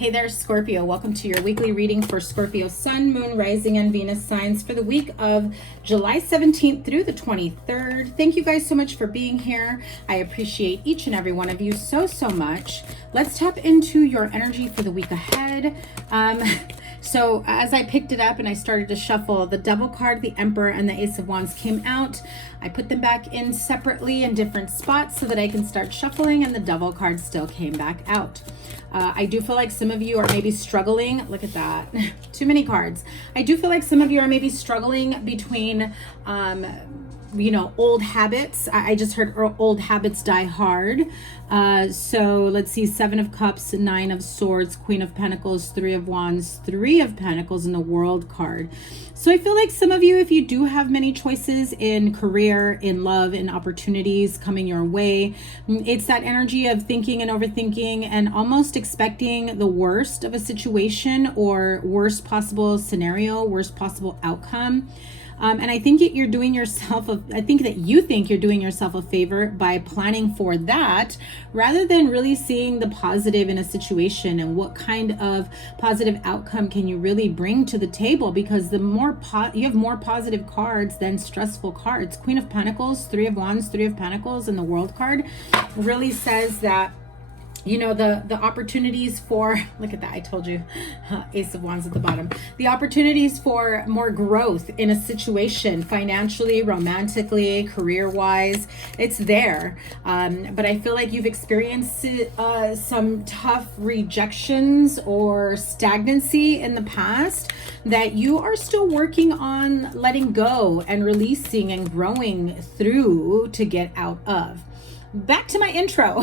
Hey there, Scorpio. Welcome to your weekly reading for Scorpio Sun, Moon, Rising, and Venus signs for the week of July 17th through the 23rd. Thank you guys so much for being here. I appreciate each and every one of you so much. Let's tap into your energy for the week ahead. So as I picked it up and I started to shuffle, the Devil card, the Emperor, and the Ace of Wands came out. I put them back in separately in different spots so that I can start shuffling, and the Devil card still came back out. I do feel like some of you are maybe struggling. Look at that. Too many cards. I do feel like some of you are maybe struggling between old habits. I just heard old habits die hard. So let's see, 7 of Cups, 9 of Swords, Queen of Pentacles, 3 of Wands, 3 of Pentacles, and the World card. So I feel like some of you, if you do have many choices in career, in love, in opportunities coming your way, it's that energy of thinking and overthinking and almost expecting the worst of a situation or worst possible scenario, worst possible outcome. And I think that you think you're doing yourself a favor by planning for that rather than really seeing the positive in a situation and what kind of positive outcome can you really bring to the table, because the more you have more positive cards than stressful cards. Queen of Pentacles, 3 of Wands, 3 of Pentacles, and the World card really says that the opportunities for, look at that, I told you, Ace of Wands at the bottom, the opportunities for more growth in a situation, financially, romantically, career-wise, it's there. But I feel like you've experienced some tough rejections or stagnancy in the past that you are still working on letting go and releasing and growing through to get out of. Back to my intro.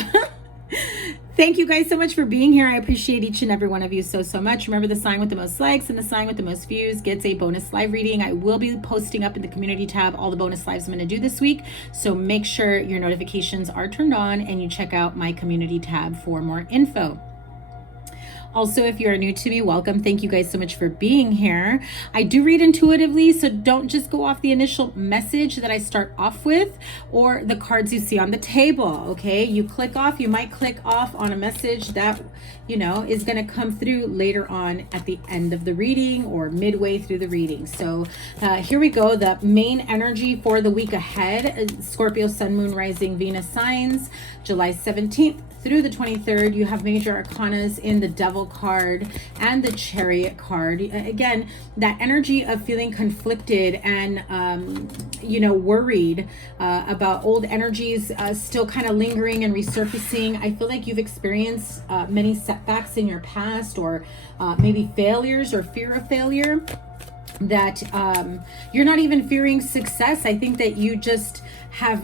Thank you guys so much for being here. I appreciate each and every one of you so much. Remember, the sign with the most likes and the sign with the most views gets a bonus live reading. I will be posting up in the community tab all the bonus lives I'm going to do this week. So make sure your notifications are turned on and you check out my community tab for more info. Also, if you are new to me, welcome. Thank you guys so much for being here. I do read intuitively, so don't just go off the initial message that I start off with or the cards you see on the table, okay? You might click off on a message that, is going to come through later on at the end of the reading or midway through the reading. So here we go. The main energy for the week ahead, Scorpio, Sun, Moon, Rising, Venus signs, July 17th through the 23rd. You have major arcanas in the Devil card and the Chariot card. Again, that energy of feeling conflicted and worried about old energies still kind of lingering and resurfacing. I feel like you've experienced many setbacks in your past, or maybe failures or fear of failure, that you're not even fearing success. I think that you just have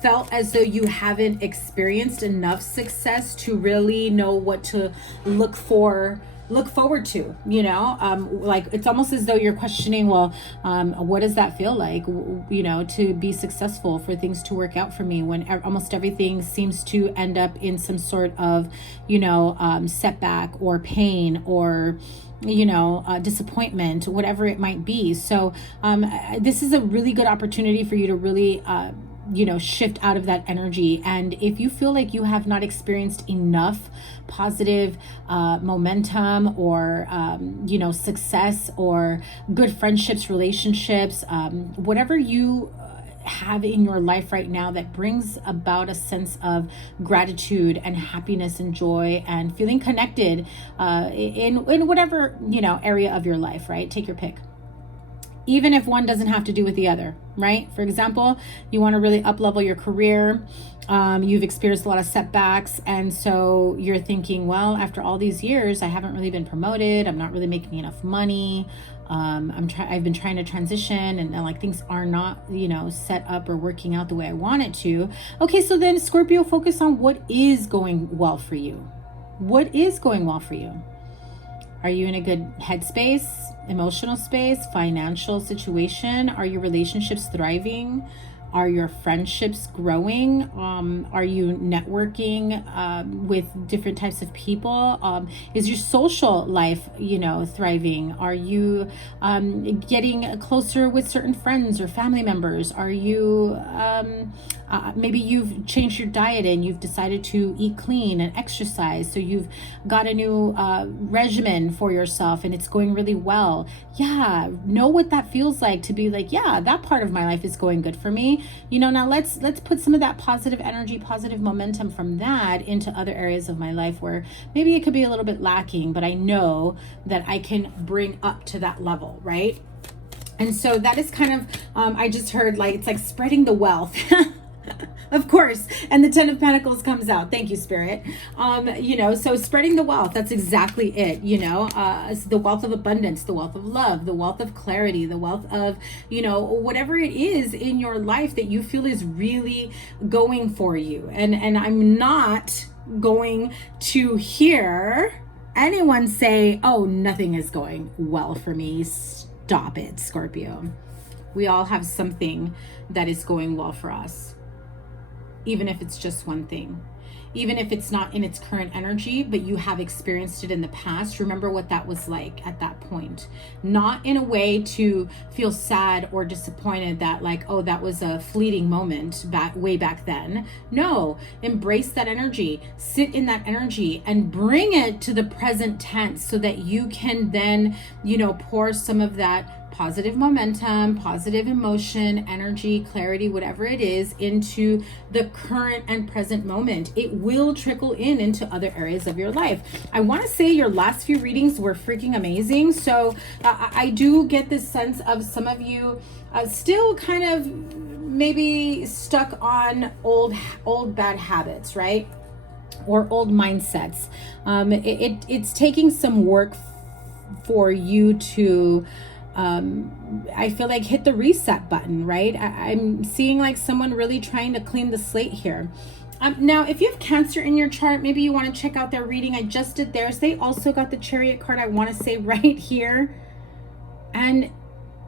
felt as though you haven't experienced enough success to really know what to look forward to, like it's almost as though you're questioning, well, what does that feel like, to be successful, for things to work out for me, when almost everything seems to end up in some sort of, setback or pain or disappointment, whatever it might be. So this is a really good opportunity for you to really shift out of that energy. And if you feel like you have not experienced enough positive momentum or success or good friendships, relationships, whatever you have in your life right now that brings about a sense of gratitude and happiness and joy and feeling connected in whatever area of your life, right? Take your pick. Even if one doesn't have to do with the other, right? For example, you want to really up-level your career. You've experienced a lot of setbacks, and so you're thinking, well, after all these years, I haven't really been promoted. I'm not really making enough money. I've been trying to transition, and like things are not, set up or working out the way I want it to. Okay, so then Scorpio, focus on what is going well for you. What is going well for you? Are you in a good headspace, emotional space, financial situation? Are your relationships thriving? Are your friendships growing? Are you networking with different types of people? Is your social life, thriving? Are you getting closer with certain friends or family members? Are you Maybe you've changed your diet and you've decided to eat clean and exercise. So you've got a new regimen for yourself and it's going really well. Yeah, know what that feels like to be like, yeah, that part of my life is going good for me. You know, now let's put some of that positive energy, positive momentum from that into other areas of my life where maybe it could be a little bit lacking, but I know that I can bring up to that level, right? And so that is kind of, I just heard like, it's like spreading the wealth. Of course. And the 10 of Pentacles comes out. Thank you, Spirit. You know, so spreading the wealth, that's exactly it. You know, the wealth of abundance, the wealth of love, the wealth of clarity, the wealth of, you know, whatever it is in your life that you feel is really going for you. And I'm not going to hear anyone say, oh, nothing is going well for me. Stop it, Scorpio. We all have something that is going well for us. Even if it's just one thing, even if it's not in its current energy, but you have experienced it in the past, remember what that was like at that point. Not in a way to feel sad or disappointed that like, oh, that was a fleeting moment way back then. No, embrace that energy, sit in that energy and bring it to the present tense so that you can then, you know, pour some of that positive momentum, positive emotion, energy, clarity, whatever it is, into the current and present moment. It will trickle into other areas of your life. I want to say your last few readings were freaking amazing. So I do get this sense of some of you still kind of maybe stuck on old bad habits, right? Or old mindsets. It's taking some work for you to I feel like hit the reset button, right? I'm seeing like someone really trying to clean the slate here. Now, if you have Cancer in your chart, maybe you want to check out their reading. I just did theirs. They also got the Chariot card, I want to say, right here. And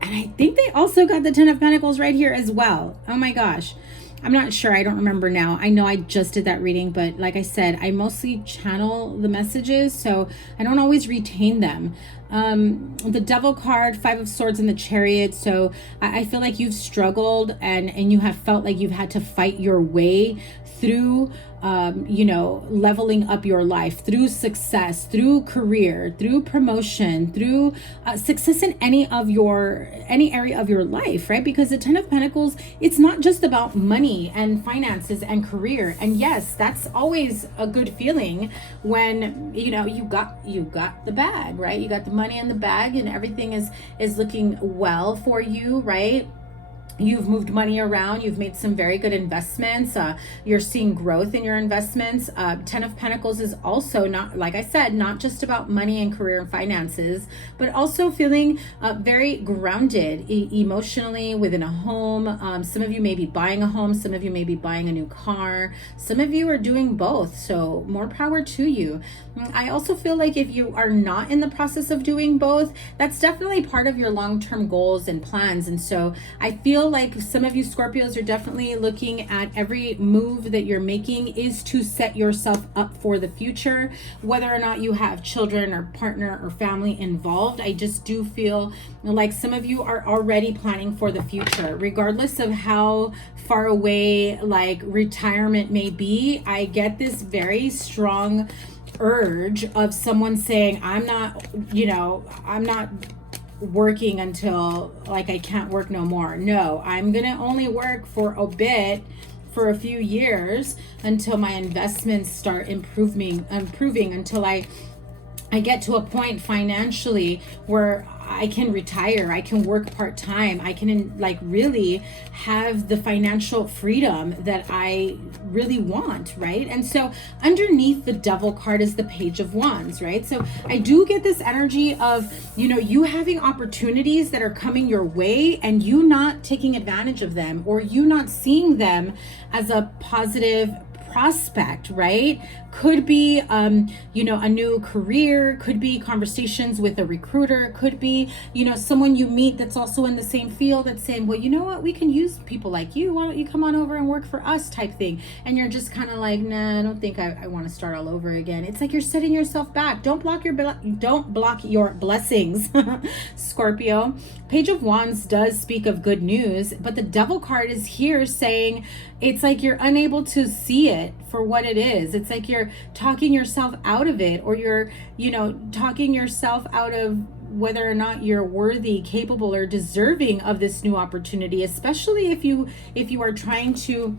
I think they also got the 10 of Pentacles right here as well. Oh my gosh. I'm not sure. I don't remember now. I know I just did that reading, but like I said, I mostly channel the messages, so I don't always retain them. The Devil card, 5 of Swords, and the Chariot. So I feel like you've struggled and you have felt like you've had to fight your way through, you know, leveling up your life, through success, through career, through promotion, through success in any area of your life, right? Because the 10 of Pentacles, it's not just about money and finances and career. And yes, that's always a good feeling when, you know, you got the bag, right? You got the money in the bag and everything is looking well for you, right? You've moved money around. You've made some very good investments. You're seeing growth in your investments. 10 of Pentacles is also not, like I said, not just about money and career and finances, but also feeling very grounded emotionally within a home. Some of you may be buying a home. Some of you may be buying a new car. Some of you are doing both. So more power to you. I also feel like if you are not in the process of doing both, that's definitely part of your long-term goals and plans. And so I feel like some of you Scorpios are definitely looking at every move that you're making is to set yourself up for the future, whether or not you have children or partner or family involved. I just do feel like some of you are already planning for the future, regardless of how far away like retirement may be. I get this very strong urge of someone saying, I'm not working until like I can't work no more. No, I'm gonna only work for a bit, for a few years, until my investments start improving until I get to a point financially where I can retire, I can work part-time, I can like really have the financial freedom that I really want, right? And so underneath the Devil card is the Page of Wands, right? So I do get this energy of, you know, you having opportunities that are coming your way and you not taking advantage of them, or you not seeing them as a positive prospect, right? Could be, you know, a new career, could be conversations with a recruiter, could be, you know, someone you meet that's also in the same field that's saying, well, you know what, we can use people like you. Why don't you come on over and work for us type thing? And you're just kind of like, nah, I don't think I want to start all over again. It's like you're setting yourself back. Don't block your blessings, Scorpio. Page of Wands does speak of good news, but the Devil card is here saying, it's like you're unable to see it for what it is. It's like you're talking yourself out of it, or you're, you know, talking yourself out of whether or not you're worthy, capable, or deserving of this new opportunity, especially if you are trying to,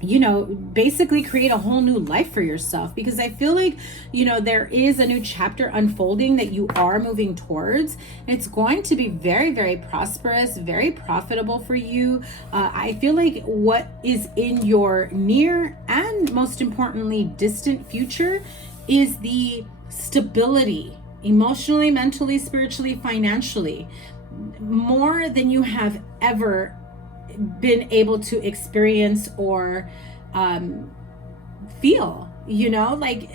you know, basically create a whole new life for yourself. Because I feel like, you know, there is a new chapter unfolding that you are moving towards. It's going to be very, very prosperous, very profitable for you. I feel like what is in your near and most importantly distant future is the stability, emotionally, mentally, spiritually, financially, more than you have ever been able to experience or feel, you know, like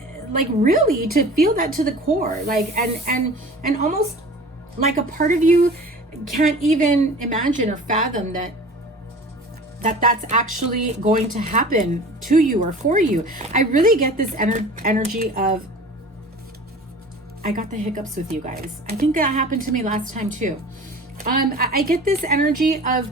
really to feel that to the core, like, and almost like a part of you can't even imagine or fathom that's actually going to happen to you or for you. I really get this energy of, I got the hiccups with you guys. I think that happened to me last time too. I get this energy of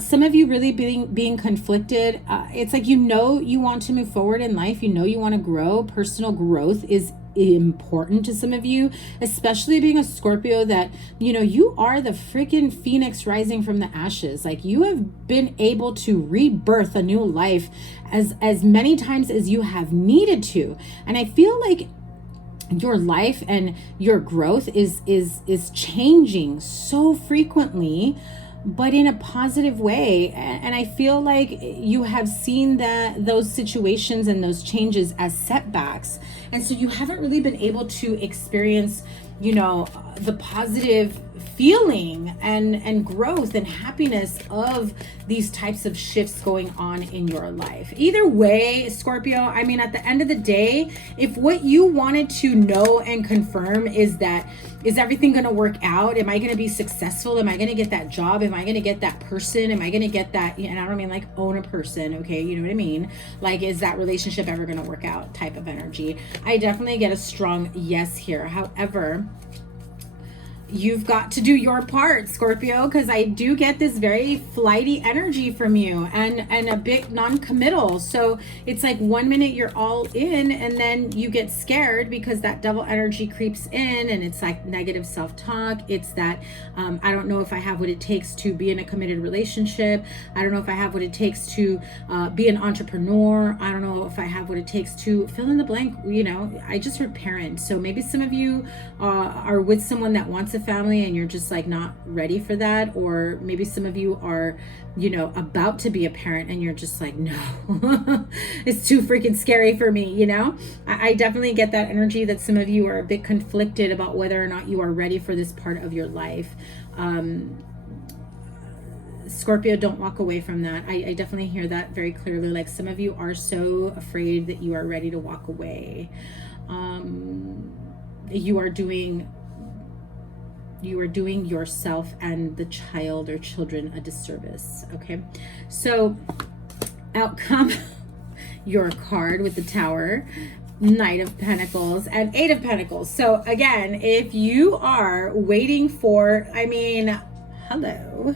some of you really being conflicted. It's like, you know, you want to move forward in life. You know, you want to grow. Personal growth is important to some of you, especially being a Scorpio, that, you know, you are the freaking phoenix rising from the ashes. Like, you have been able to rebirth a new life as many times as you have needed to. And I feel like your life and your growth is changing so frequently, but in a positive way. And I feel like you have seen those situations and those changes as setbacks, and so you haven't really been able to experience, you know, the positive feeling and growth and happiness of these types of shifts going on in your life. Either way, Scorpio, I mean, at the end of the day, if what you wanted to know and confirm is that, is everything going to work out? Am I going to be successful? Am I going to get that job? Am I going to get that person? Am I going to get that, and I don't mean like own a person, okay? You know what I mean? Like, is that relationship ever going to work out type of energy? I definitely get a strong yes here. However, you've got to do your part, Scorpio, because I do get this very flighty energy from you, and a bit non-committal. So it's like 1 minute you're all in, and then you get scared because that devil energy creeps in, and it's like negative self-talk. It's that I don't know if I have what it takes to be in a committed relationship. I don't know if I have what it takes to be an entrepreneur. I don't know if I have what it takes to fill in the blank. You know, I just heard parent. So maybe some of you are with someone that wants a family and you're just like not ready for that, or maybe some of you are, you know, about to be a parent and you're just like, no, it's too freaking scary for me, you know. I definitely get that energy that some of you are a bit conflicted about whether or not you are ready for this part of your life. Scorpio, don't walk away from that. I definitely hear that very clearly. Like, some of you are so afraid that you are ready to walk away. You are doing yourself and the child or children a disservice. Okay, so outcome, your card with the Tower, Knight of Pentacles, and Eight of Pentacles. So again, if you are waiting for, I mean, hello,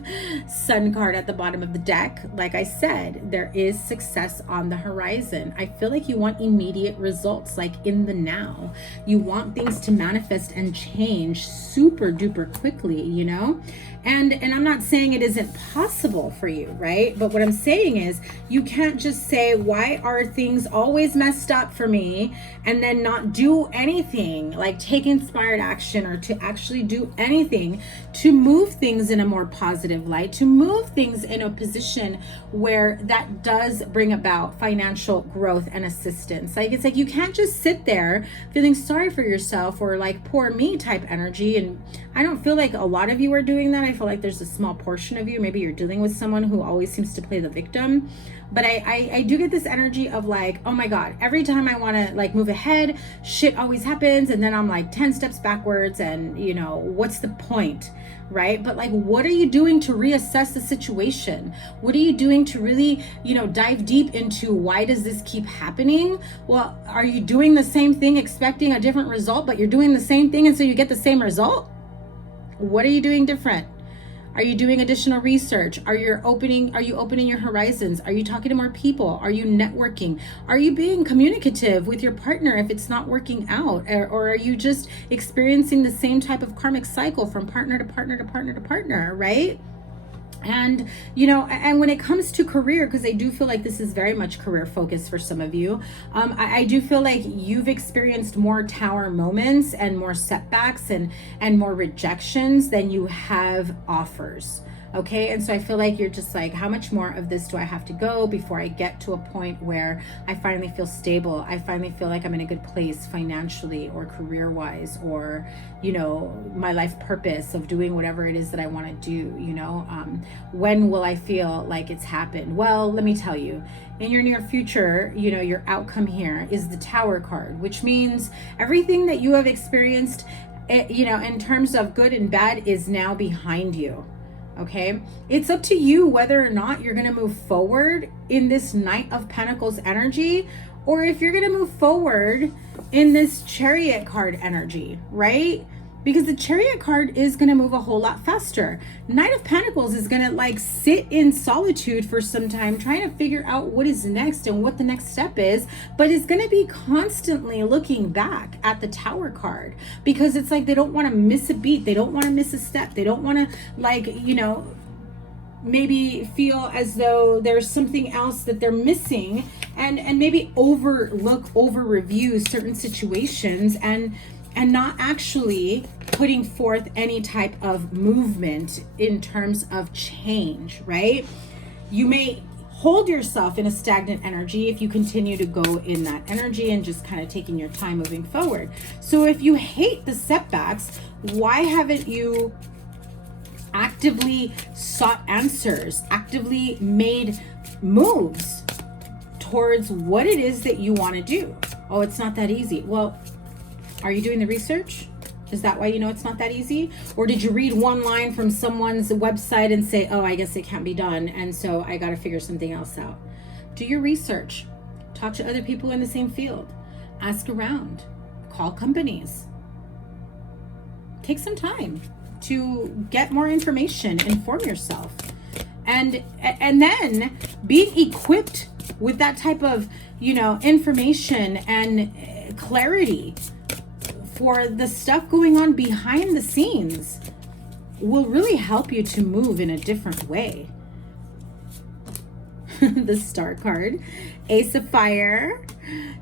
Sun card at the bottom of the deck. Like I said, there is success on the horizon. I feel like you want immediate results, like in the now. You want things to manifest and change super duper quickly, you know? And I'm not saying it isn't possible for you, right? But what I'm saying is, you can't just say, why are things always messed up for me, and then not do anything, like take inspired action, or to actually do anything to move things in a more positive light, to move things in a position where that does bring about financial growth and assistance. Like, it's like, you can't just sit there feeling sorry for yourself or like poor me type energy. And I don't feel like a lot of you are doing that. I feel like there's a small portion of you, maybe you're dealing with someone who always seems to play the victim. But I do get this energy of like, oh my God, every time I want to like move ahead, shit always happens, and then I'm like 10 steps backwards, and you know, what's the point, right? But like, what are you doing to reassess the situation? What are you doing to really, you know, dive deep into why does this keep happening? Well, are you doing the same thing expecting a different result, but you're doing the same thing and so you get the same result? What are you doing different? Are you doing additional research? Are you opening your horizons? Are you talking to more people? Are you networking? Are you being communicative with your partner if it's not working out? Or are you just experiencing the same type of karmic cycle from partner to partner to partner to partner, right? And, you know, and when it comes to career, because I do feel like this is very much career focused for some of you, I do feel like you've experienced more tower moments and more setbacks and more rejections than you have offers. Okay, and so I feel like you're just like, how much more of this do I have to go before I get to a point where I finally feel stable? I finally feel like I'm in a good place financially or career-wise, or, you know, my life purpose of doing whatever it is that I want to do, you know? When will I feel like it's happened? Well, let me tell you, in your near future, you know, your outcome here is the Tower card, which means everything that you have experienced, you know, in terms of good and bad is now behind you. Okay, it's up to you whether or not you're going to move forward in this Knight of Pentacles energy, or if you're going to move forward in this Chariot card energy, right? Because the Chariot card is going to move a whole lot faster. Knight of Pentacles is going to like sit in solitude for some time, trying to figure out what is next and what the next step is, but is going to be constantly looking back at the Tower card, because it's like they don't want to miss a beat. They don't want to miss a step. They don't want to, like, you know, maybe feel as though there's something else that they're missing, and maybe over review certain situations and not actually putting forth any type of movement in terms of change, right? You may hold yourself in a stagnant energy if you continue to go in that energy and just kind of taking your time moving forward. So if you hate the setbacks, why haven't you actively sought answers, actively made moves towards what it is that you want to do? Oh, it's not that easy. Well, are you doing the research? Is that why you know it's not that easy? Or did you read one line from someone's website and say, oh, I guess it can't be done, and so I got to figure something else out? Do your research. Talk to other people in the same field. Ask around. Call companies. Take some time to get more information, inform yourself. And then being equipped with that type of, you know, information and clarity for the stuff going on behind the scenes will really help you to move in a different way. The Star card, Ace of Fire,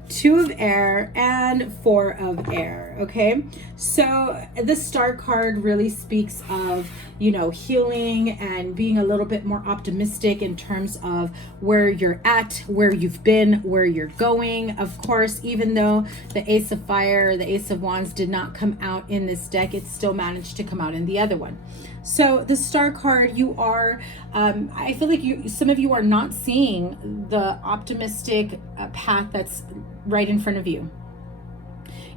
Two of Air, and Four of Air. Okay, so the Star card really speaks of, you know, healing and being a little bit more optimistic in terms of where you're at, where you've been, where you're going. Of course, even though the Ace of Fire, the Ace of Wands did not come out in this deck, it still managed to come out in the other one. So the Star card, you are, I feel like some of you are not seeing the optimistic path that's right in front of you.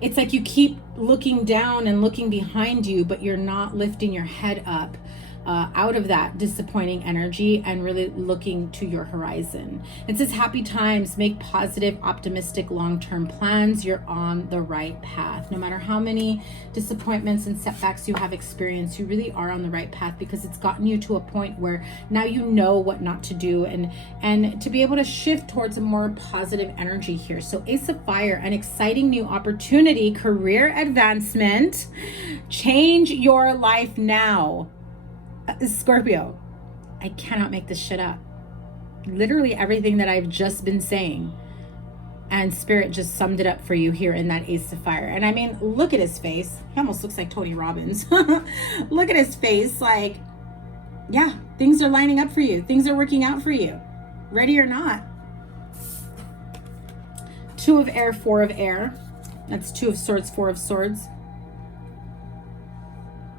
It's like you keep looking down and looking behind you, but you're not lifting your head up out of that disappointing energy and really looking to your horizon. It says, happy times, make positive, optimistic, long-term plans. You're on the right path. No matter how many disappointments and setbacks you have experienced, you really are on the right path, because it's gotten you to a point where now you know what not to do, and to be able to shift towards a more positive energy here. So Ace of Fire, an exciting new opportunity, career advancement, change your life now. Scorpio, I cannot make this shit up. Literally everything that I've just been saying, and Spirit just summed it up for you here in that Ace of Fire. And I mean, look at his face. He almost looks like Tony Robbins. Look at his face. Like, yeah, things are lining up for you. Things are working out for you. Ready or not. Two of Air, Four of Air. That's Two of Swords, Four of Swords.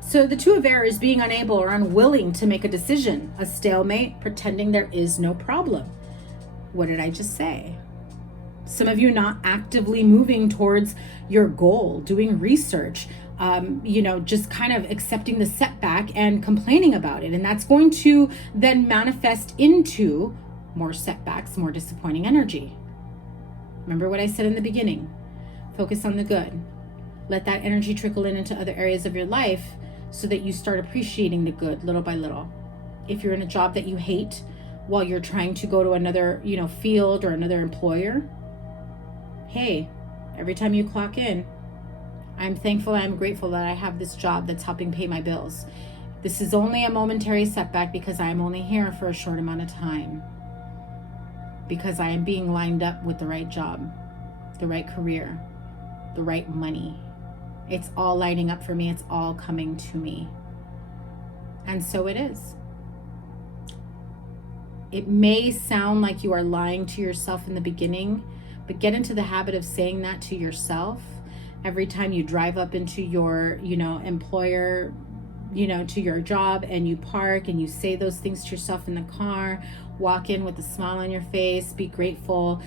So the Two of Air is being unable or unwilling to make a decision, a stalemate, pretending there is no problem. What did I just say? Some of you not actively moving towards your goal, doing research, you know, just kind of accepting the setback and complaining about it. And that's going to then manifest into more setbacks, more disappointing energy. Remember what I said in the beginning. Focus on the good. Let that energy trickle into other areas of your life, so that you start appreciating the good little by little. If you're in a job that you hate while you're trying to go to another, field or another employer, hey, every time you clock in, I'm thankful, I'm grateful that I have this job that's helping pay my bills. This is only a momentary setback because I'm only here for a short amount of time, because I am being lined up with the right job, the right career, the right money. It's all lining up for me. It's all coming to me. And so it is. It may sound like you are lying to yourself in the beginning, but get into the habit of saying that to yourself every time you drive up into your, employer, to your job, and you park and you say those things to yourself in the car. Walk in with a smile on your face. Be grateful,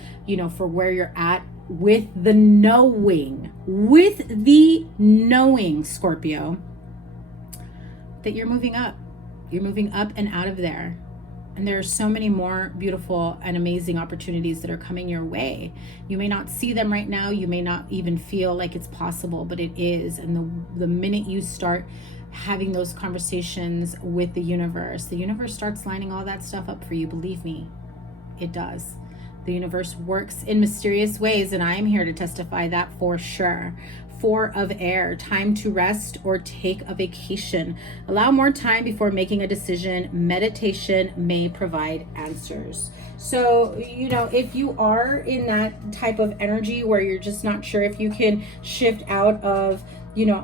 for where you're at, with the knowing, Scorpio, that you're moving up. You're moving up and out of there. And there are so many more beautiful and amazing opportunities that are coming your way. You may not see them right now. You may not even feel like it's possible, but it is. And the minute you start having those conversations with the universe starts lining all that stuff up for you. Believe me, it does. The universe works in mysterious ways, and I am here to testify that for sure. 4 of Air, time to rest or take a vacation. Allow more time before making a decision. Meditation may provide answers. So, if you are in that type of energy where you're just not sure if you can shift out of,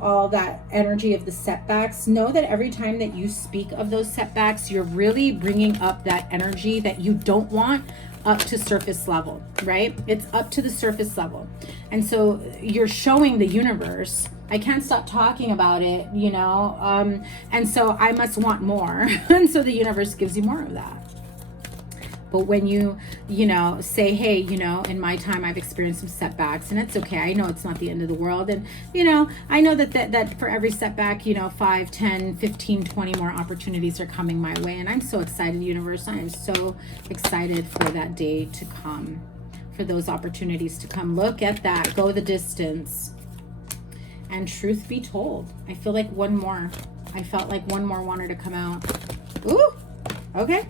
all that energy of the setbacks, know that every time that you speak of those setbacks, you're really bringing up that energy that you don't want up to surface level, right? It's up to the surface level. And so you're showing the universe, I can't stop talking about it, and so I must want more. And so the universe gives you more of that. But when you, say, hey, in my time, I've experienced some setbacks, and it's okay. I know it's not the end of the world. And, I know that for every setback, 5, 10, 15, 20 more opportunities are coming my way. And I'm so excited, universe. I am so excited for that day to come, for those opportunities to come. Look at that. Go the distance. And truth be told, I feel like one more wanted to come out. Ooh, okay.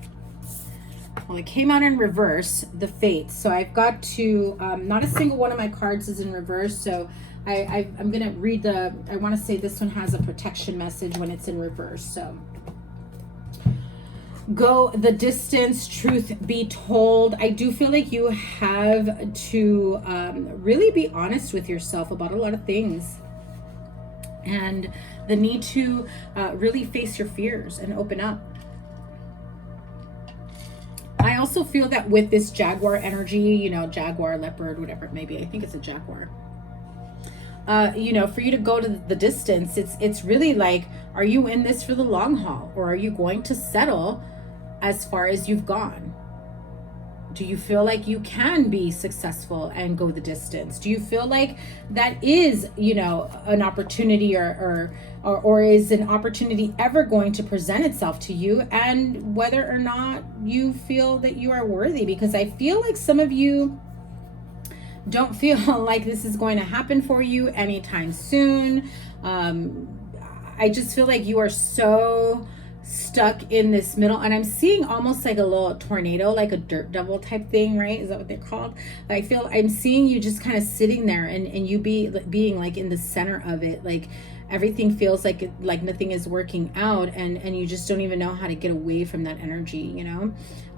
Well, it came out in reverse, the Fates. So I've got to, not a single one of my cards is in reverse. So I'm going to read I want to say this one has a protection message when it's in reverse. So go the distance, truth be told. I do feel like you have to really be honest with yourself about a lot of things. And the need to really face your fears and open up. I also feel that with this Jaguar energy, Jaguar, leopard, whatever it may be, I think it's a Jaguar. For you to go to the distance, it's really like, are you in this for the long haul, or are you going to settle as far as you've gone? Do you feel like you can be successful and go the distance? Do you feel like that is, an opportunity or is an opportunity ever going to present itself to you, and whether or not you feel that you are worthy? Because I feel like some of you don't feel like this is going to happen for you anytime soon. I just feel like you are so stuck in this middle, and I'm seeing almost like a little tornado, like a dirt devil type thing, right? Is that what they're called? I'm seeing you just kind of sitting there and you being like in the center of it, like everything feels like nothing is working out, and you just don't even know how to get away from that energy.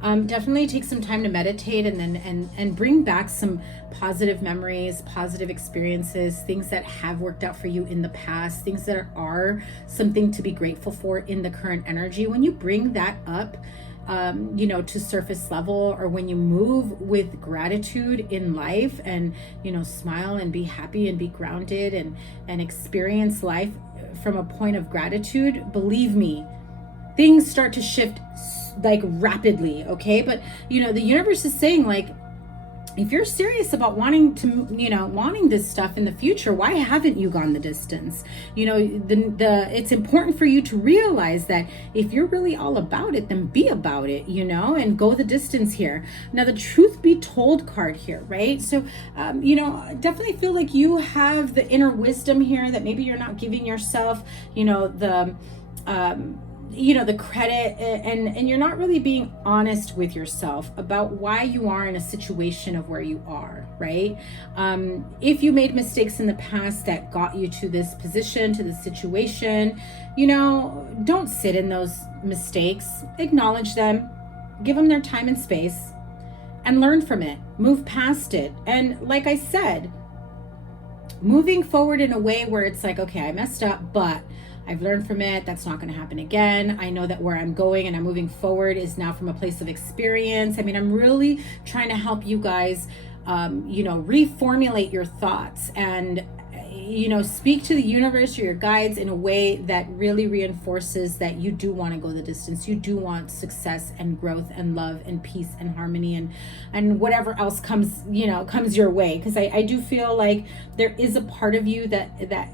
Definitely take some time to meditate, and then bring back some positive memories, positive experiences, things that have worked out for you in the past, things that are something to be grateful for in the current energy. When you bring that up to surface level, or when you move with gratitude in life, and smile and be happy and be grounded and experience life from a point of gratitude, believe me, things start to shift like rapidly. Okay, but the universe is saying, like, if you're serious about wanting to, wanting this stuff in the future, why haven't you gone the distance? It's important for you to realize that if you're really all about it, then be about it, and go the distance here. Now, the truth be told card here, right? So, definitely feel like you have the inner wisdom here that maybe you're not giving yourself, the credit, and you're not really being honest with yourself about why you are in a situation of where you are, right? If you made mistakes in the past that got you to this position, to this situation, don't sit in those mistakes. Acknowledge them, give them their time and space, and learn from it. Move past it. And like I said, moving forward in a way where it's like, okay, I messed up, but I've learned from it. That's not going to happen again. I know that where I'm going and I'm moving forward is now from a place of experience. I mean, I'm really trying to help you guys, reformulate your thoughts and, speak to the universe or your guides in a way that really reinforces that you do want to go the distance. You do want success and growth and love and peace and harmony and whatever else comes your way. Because I do feel like there is a part of you that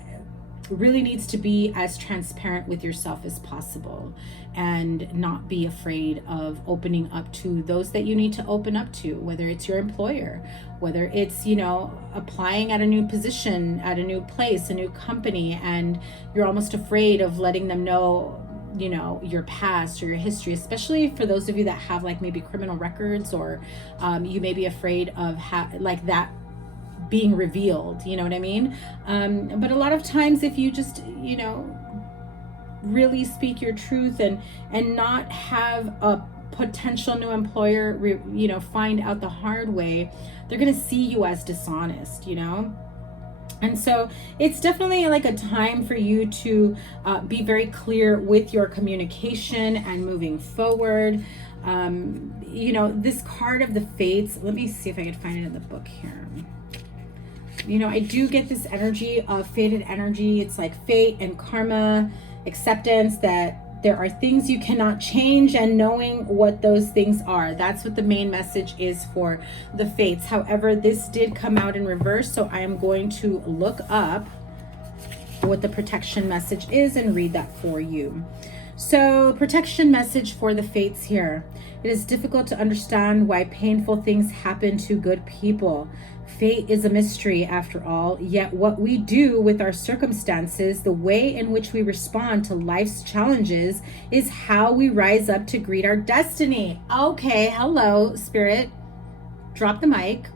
really needs to be as transparent with yourself as possible and not be afraid of opening up to those that you need to open up to, whether it's your employer, whether it's, applying at a new position, at a new place, a new company, and you're almost afraid of letting them know, your past or your history, especially for those of you that have like maybe criminal records, or you may be afraid of that being revealed, you know what I mean? But a lot of times if you just, really speak your truth and not have a potential new employer, find out the hard way, they're going to see you as dishonest, And so it's definitely like a time for you to be very clear with your communication and moving forward. This card of the Fates, let me see if I can find it in the book here. I do get this energy of fated energy. It's like fate and karma, acceptance that there are things you cannot change and knowing what those things are. That's what the main message is for the Fates. However, this did come out in reverse, so I am going to look up what the protection message is and read that for you. So, protection message for the Fates here. It is difficult to understand why painful things happen to good people. Fate is a mystery after all, yet what we do with our circumstances, the way in which we respond to life's challenges, is how we rise up to greet our destiny. Okay, hello, Spirit. Drop the mic.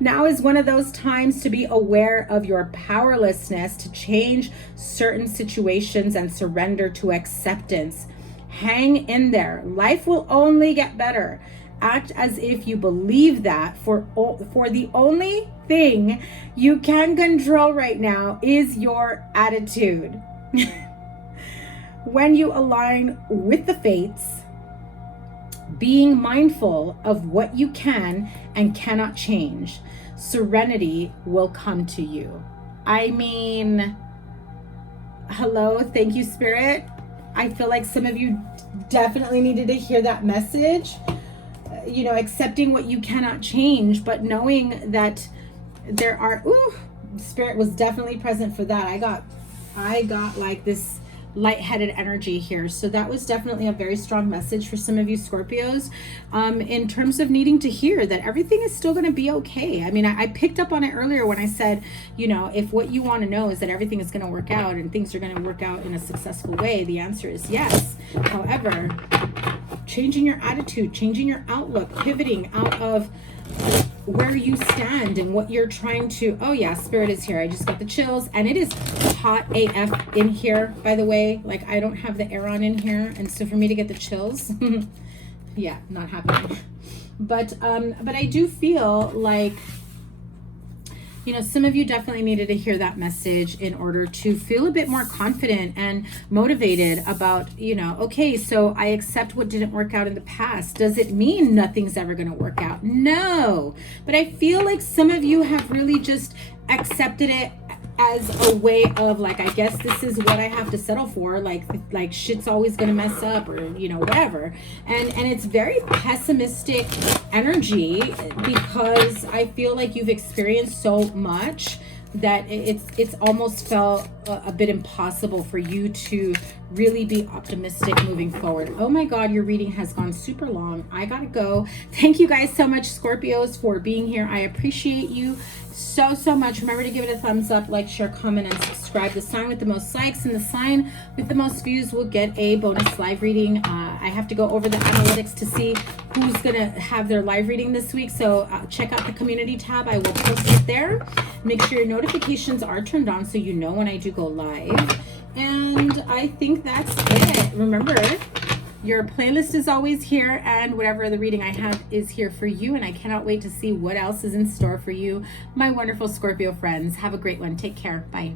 Now is one of those times to be aware of your powerlessness to change certain situations and surrender to acceptance. Hang in there. Life will only get better. Act as if you believe that, for the only thing you can control right now is your attitude. When you align with the Fates, being mindful of what you can and cannot change, serenity will come to you. I mean, hello, thank you, Spirit. I feel like some of you definitely needed to hear that message. Accepting what you cannot change, but knowing that there are, Spirit was definitely present for that. I got like this lightheaded energy here. So that was definitely a very strong message for some of you Scorpios, in terms of needing to hear that everything is still going to be okay. I mean, I picked up on it earlier when I said, if what you want to know is that everything is going to work out and things are going to work out in a successful way, the answer is yes. However, changing your attitude, changing your outlook, pivoting out of where you stand and what you're trying to, oh yeah, Spirit is here. I just got the chills, and it is hot AF in here, by the way. Like, I don't have the air on in here, and so for me to get the chills, yeah, not happening. But I do feel like, some of you definitely needed to hear that message in order to feel a bit more confident and motivated about, okay, so I accept what didn't work out in the past. Does it mean nothing's ever going to work out? No. But I feel like some of you have really just accepted it as a way of like, I guess this is what I have to settle for. Like shit's always going to mess up, or, whatever. And it's very pessimistic energy, because I feel like you've experienced so much that it's almost felt a bit impossible for you to really be optimistic moving forward. Oh my God, your reading has gone super long. I gotta go. Thank you guys so much, Scorpios, for being here. I appreciate you so much. Remember to give it a thumbs up, like, share, comment, and subscribe. The sign with the most likes and the sign with the most views will get a bonus live reading. I have to go over the analytics to see who's gonna have their live reading this week, so check out the community tab. I will post it there. Make sure your notifications are turned on so you know when I do go live. And I think that's it. Remember, your playlist is always here, and whatever the reading I have is here for you, and I cannot wait to see what else is in store for you, my wonderful Scorpio friends. Have a great one. Take care. Bye.